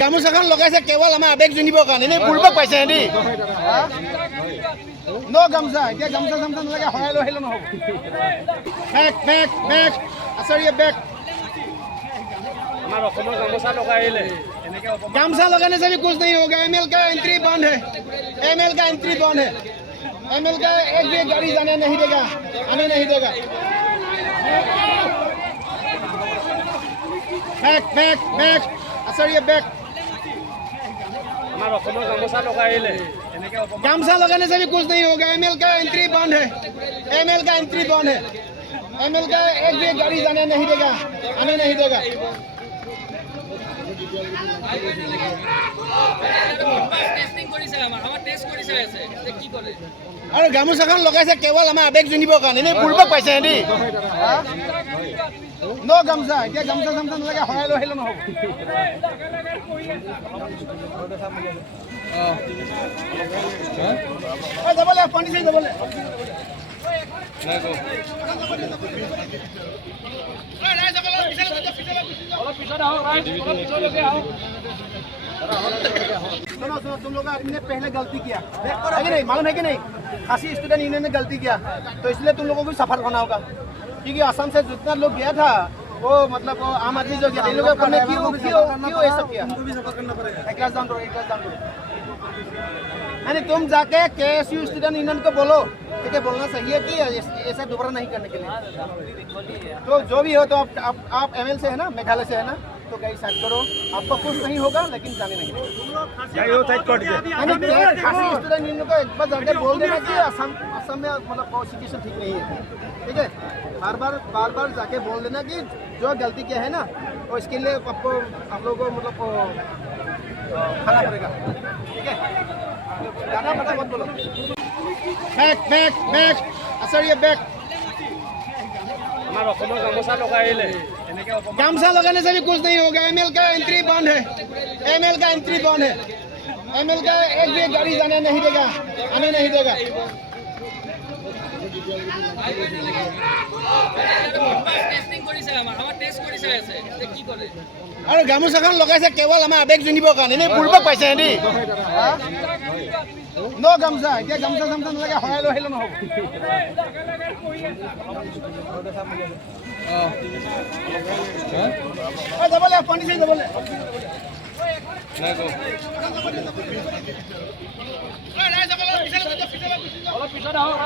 গামোচাখন লগাইছে কেৱল আমাৰ আৱেগ জুনিবৰ কাৰণে, এনেই বুৰ্বক পাইছে সিহঁতি। ন গামোচা, এতিয়া গামোচা চামোচা নালাগে, হৰাই লৈ আহিলে নহ'ব। বেক বেক বেক আচাৰিয়ে বেক। हमारा गामोसा लगाइले गामसा लगाने से भी कुछ नहीं होगा। एमएल का एंट्री बंद है, एमएल का एंट्री बंद है। एमएल का एक भी गाड़ी जाने नहीं देगा, आने नहीं देगा। बैक बैक बैक आचार्य बैक। हमारा गामोसा लगाइले गामसा लगाने से भी कुछ नहीं होगा। एमएल का एंट्री बंद है, एमएल का एंट्री बंद है। एमएल का एक भी गाड़ी जाने नहीं देगा, आने नहीं देगा। আৰু গামোচাখন লগাইছে কেৱল আমাৰ আৱেগ জুনিবৰ কাৰণে, এনেই বুৰ্বক পাইছে সিহঁতি। ন গামোচা, এতিয়া গামোচা চামোচা নালাগে, হৰাই লৈ আহিলে নহ'ব। যাবলৈ পানী চাই যাবলৈ सुनो सुनो, तुम लोग ने पहले गलती किया है कि नहीं, मालूम है कि नहीं? खासी स्टूडेंट यूनियन ने गलती किया, तो इसलिए तुम लोगों को सफर होना होगा। क्योंकि असम से जितना लोग गया था, वो मतलब वो आम आदमी जो गया, इन लोगों ने क्यों ये सब किया? उनको भी सफर करना पड़ेगा। एक क्लास डाउन करो, एक क्लास डाउन करो। यानी तुम जाके केएसयू स्टूडेंट यूनियन को बोलो, ठीक है, बोलना सही है कि ऐसा दोबारा नहीं करने के लिए। तो जो भी हो, तो आप एमएल से है ना, मेघालय से है ना, तो गाड़ी साइड करो। आपको कुछ नहीं होगा, लेकिन जाने नहीं खासी स्टूडेंट यूनियन को एक बार जाके बोल देना कि असम में मतलब सिचुएशन ठीक नहीं है, ठीक है। बार बार जाके बोल देना कि जो गलती किया है ना, तो इसके लिए आपको आप लोगों को मतलब खाना पड़ेगा, ठीक है। जाना पड़ता मत बोलो। बैक बैक बैक आचार्य बैक। हमारा गामोसा लगाइले गामसा लगाने से भी कुछ नहीं होगा। एमएल का एंट्री बंद है, एमएल का एंट्री बंद है। एमएल का एक भी गाड़ी जाने नहीं देगा, आने नहीं देगा। আৰু গামোচাখন লগাইছে কেৱল আমাৰ আৱেগ জুনিবৰ কাৰণে, এনেই বুৰ্বক পাইছে সিহঁতি। ন গামোচা, এতিয়া গামোচা চামোচা নালাগে, হৰাই লৈ আহিলে নহ'ব। যাবলৈ পানী চাই যাবলৈ অলপ পিছত আহক।